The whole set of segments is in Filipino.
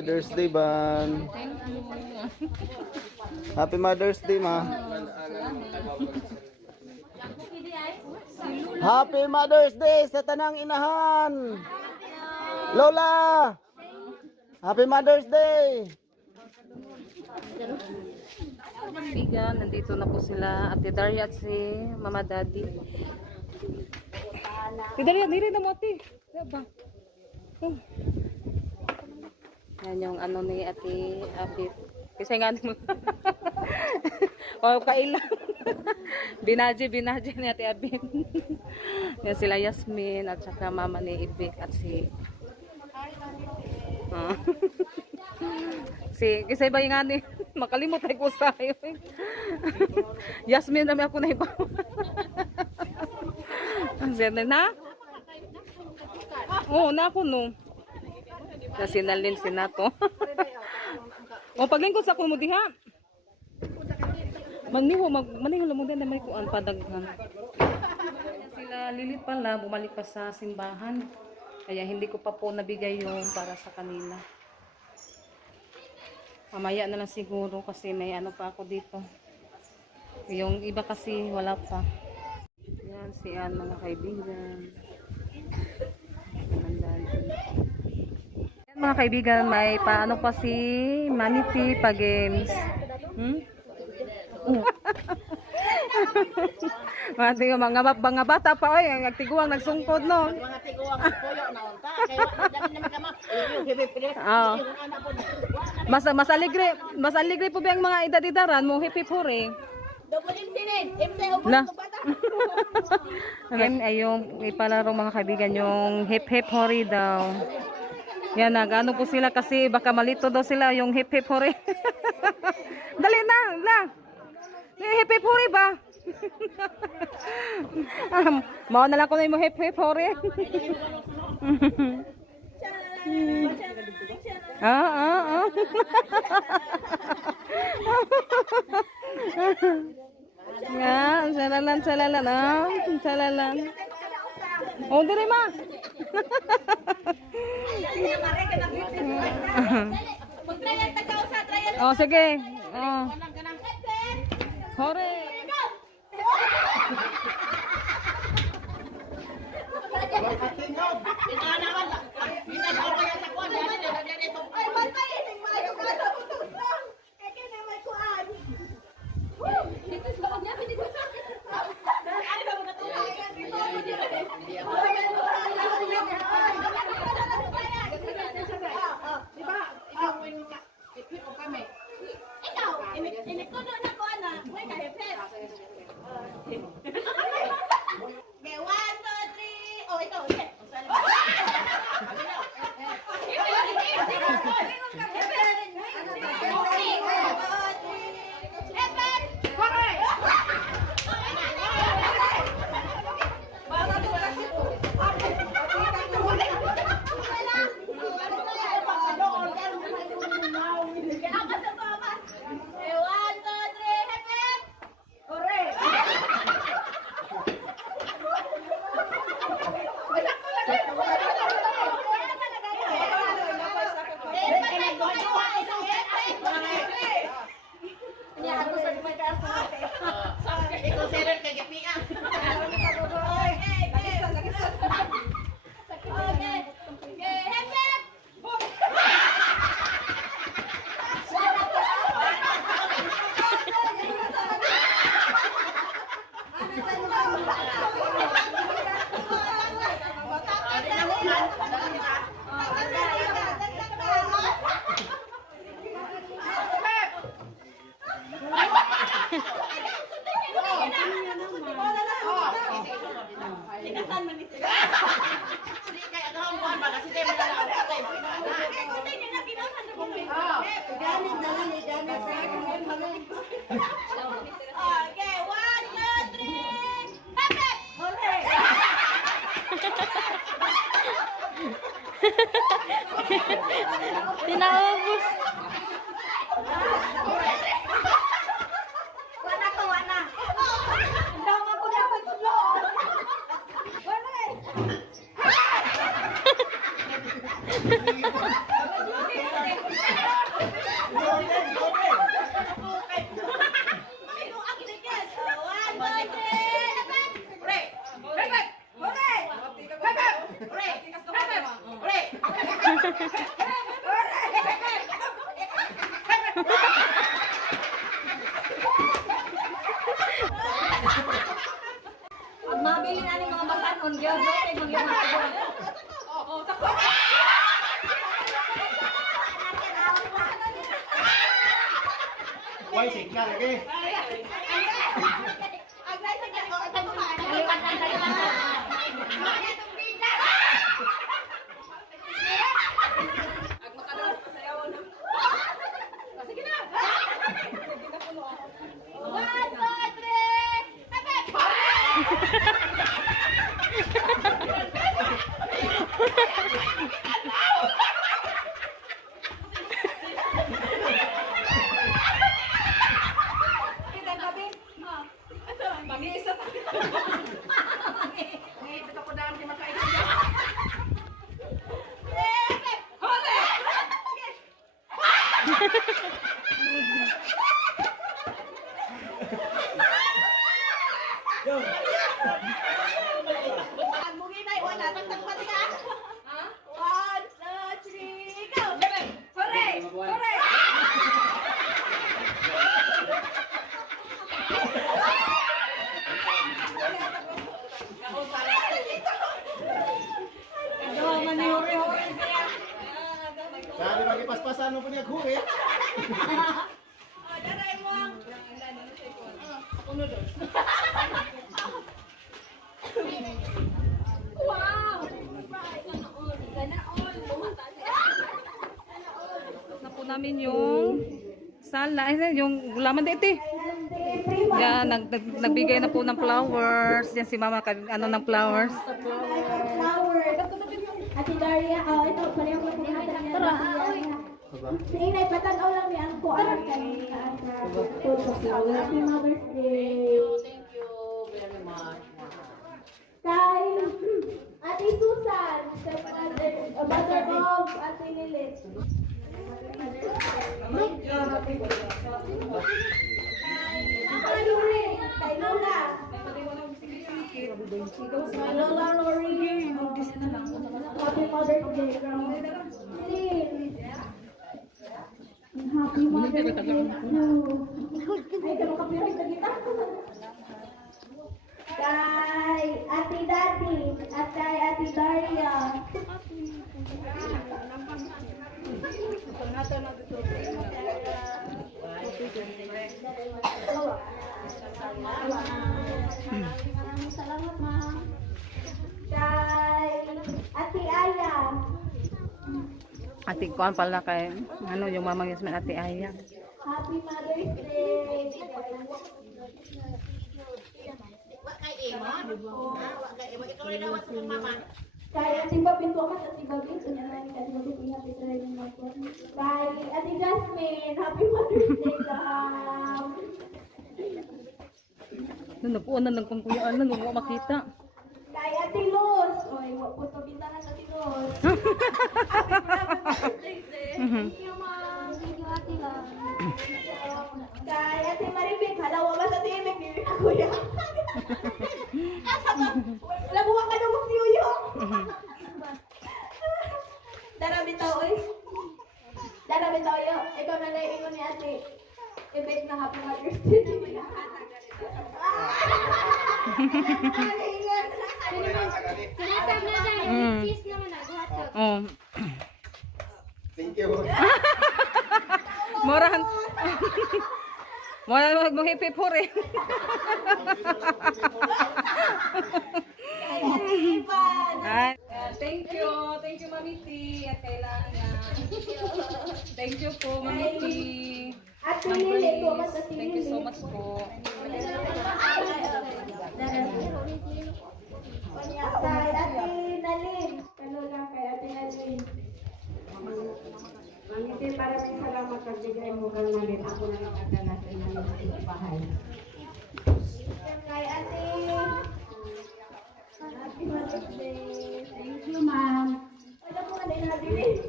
Mother's Day, Ban. Happy Mother's Day, ma. Happy Mother's Day sa tanang inahan. Lola. Happy Mother's Day. Kaibigan, nandito na po sila Ate Daria at si Mama Daddy. Ate Daria, nire na mo ate. Diba? Yan yung ano ni Ate Abit. Kasi nga mo. O kailan. Binaji ni Ate Abit. Yan sila Yasmin at saka mama ni Ibik at si kasi ba yung nga ni makalimot ay ko sa'yo. Yasmin namin ako na iba. Ang zene na? Oo, na ako no. Na sinalin sinato. O paglingkod sa kuno diha. Magniho lang mo din na may kuan padaghan. Sila Lilit pala bumalik pa sa simbahan. Kaya hindi ko pa po nabigay yung para sa kanila. Mamaya na lang siguro kasi may ano pa ako dito. Yung iba kasi wala pa. Yan si Ann mga kaibigan. Yan mga kaibigan, may paano pa si Mami T pa games. Mga bata pa oy, nagtiguang nagsungkod no. Mga tiguang puyo na unta kay dami naman kama. Oh. Mas aligre po ba ang mga edad-edaran mo hip hip hore. Double incident. Imse ubos Na. ko bata. Again ay yung ipalaro mga kaibigan yung hip hip hore daw. Yan nagano po sila kasi baka malito daw sila yung hip hip hore. Dali na. Hip hip hore ba? Mau na lang ko na yung hip hip hore. Nga, salalan. Oh, dire ma. Oh, sige. Oh. Hore. Tinaubos. Dali magipaspasan mo po niya guri. Na po namin yung sala, yung gulaman dito. Yan, nagbigay na po ng flowers. Yan si mama, ano ng flowers. Flower. Ate Daria, ito, pareho ko din natin ang Daria. Sa inay, patanaw lang niya ang kuan kanina. Happy Mother's Day. Thank you very much. Kay Ate Susan, mother of Ate Lilith. Kay Lori, kay Lola. Kay Lola Lori. Happy Mother's Day from Lilith. Happy Mother's Day to... Ay, kamu copyright na kita. Kay Ate Daddy at kay Ate Daria. Maraming salamat, ma'am. Kay Ate Aya. Ate Kuan pala kay, ano yung mama Yasmin, Ate Aya. Happy Mother's Day. Wa kay Imo? Wa kay Imo. Ikaw rin daw sa kong mama. Kay Ate Bob, pinto ka sa Ate Bob. Kanya na ni Ate Bob, happy Mother's Day. Kay Ate Jasmine, Happy Mother's Day, Dam. Nung napuan na ng pangkuyaan na, nung makita. Kay Ate Luz. Oy, wag po ito bintahan Ate Luz. Thank you, ma'am. Thank you, Ate Luz. Kay Ate Maribik. Halawa ba sa tibig? Hindi na kuya. Asa ba? Labuha ka na magsiuyo. Dara bitaw, oy. Dara bitaw, yo. Ikaw na lang ingon ni Ate. Ibig na Happy Mother's Day. Oh. Thank you. Morahan. Morahan mo hip hip hore. Ay, thank you Mamiti at kailangan. Thank you po Mamiti. At pinili ko mas Thank you so much po. Kay Ate Nalin. Ano lang kay Ate Nalin. Mangiti, maraming salamat sa bigay mo kang Nalin. Ako na lang kadala sa inyo sa bahay. Kay Ate. Happy Mother's Day. Thank you, ma'am. Alam mo ano yung nabili?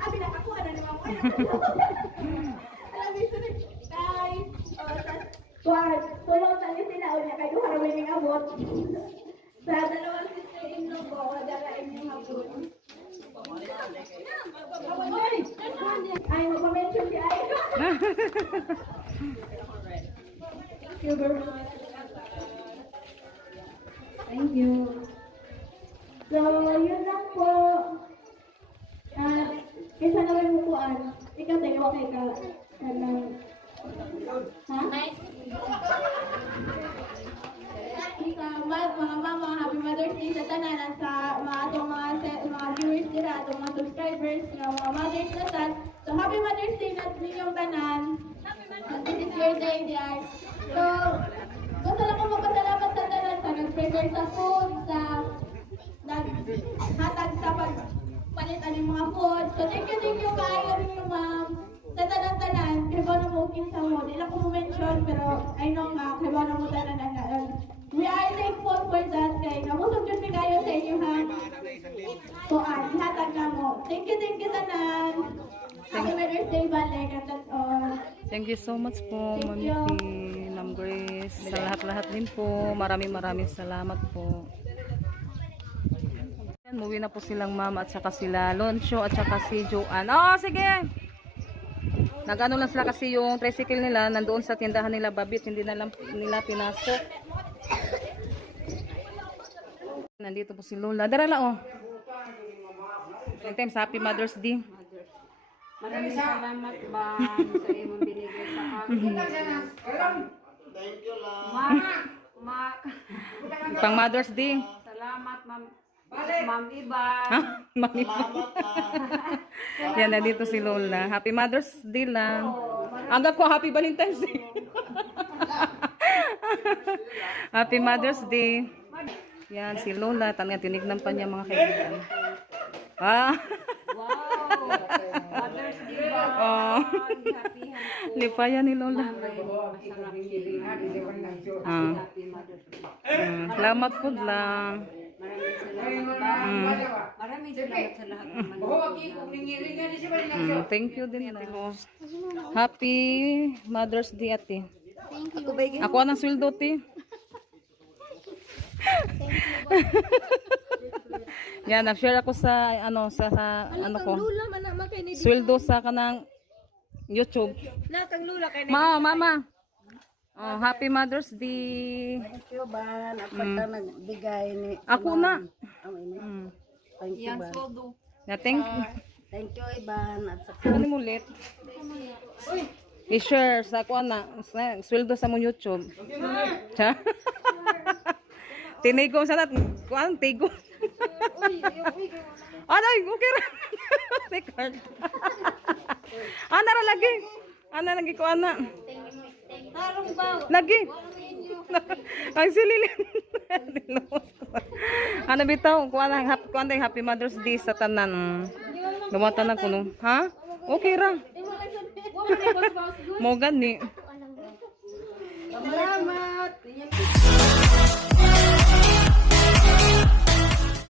Abi na ako, ano naman mo? Alam mo yun, kay... Kuwan, tulong tali sila ulit kayo harawin ng abot. Sa dalawang sister-in-law ko, wadalain yung abot. Ay, magpa-mention si Ay. Thank you very much. Thank you. So, yun lang po. Kaysa naman mo po, ikaw tayo, okay ka. Mga mama, happy Mother's Day sa tanan at sa mga viewers nila, atong mga subscribers, mga mothers na sad. So happy Mother's Day na ninyong tanan. This is your day, dear. So, gusto lang ko magpasalamat sa tanan sa nag-prepare sa food, sa naghatag sa pagpalitan ng mga food. So thank you kaayo ninyo ma'am. Sa tanan-tanan, kaya ba na mo sa mo. Di lang ko mention, pero I know nga, kaya ba na mo tanan. We are thankful for that kay namusog yun kayo sa inyo ha. So, ihatag na mo. Thank you tanan. Happy Mother's Day, balik, and that's all. Thank you so much po, Thank Mami you. P, Ma'am Grace. Sa lahat-lahat din po. Maraming salamat po. Yan, muwi na po silang mama at saka sila Loncho at saka si Joanne. Oh, sige! Nag-ano lang sila kasi yung tricycle nila nandoon sa tindahan nila Babit. Hindi na lang nila pinasok. Nandito po si Lola. Darala oh. Sometimes happy Mother's Day. Maraming salamat ba sa imong binigay sa akin. Thank you lang. Pang Mother's Day. Salamat, Ma'am Iban. Ha? Mami. Salamat lang. Yan, nandito si Lola. Happy Mother's Day lang. Anggap ko Happy Valentine's Day. Happy Mother's Day. Yan, si Lola. Tinignan pa niya mga kaibigan. Ah. Wow! Mother's Day ba? Oh. Happy Lipayan ni Lola. masarap sili. Ah. Happy Mother's Day. Salamat po lang. Maraming salamat sa lahat ng manonood. Thank you din. Happy Mother's Day, ate. Ako ang sweldo, te. Yan, nag-share ako sa ano ko. Sweldo sa kanang YouTube. Mama. Oh, happy Mother's Day. Thank you, Ban. At pagka nagbigay ni... Ako na. Thank you, Ban. Thank you. Thank you, Iban. At sa Ano mo ulit? I-share sa ako na. Sweldo sa mong YouTube. Ha? Tinigo sa lahat. Kuan, tigo. Anay, okay ra. Record. Ana ra lagi. Ana lagi ko ana. Lagi. Ay sililin. Ano bitaw? Kuan happy Mother's Day sa tanan. Lumata na kuno. Ha? Okay ra. Mo gani. salamat.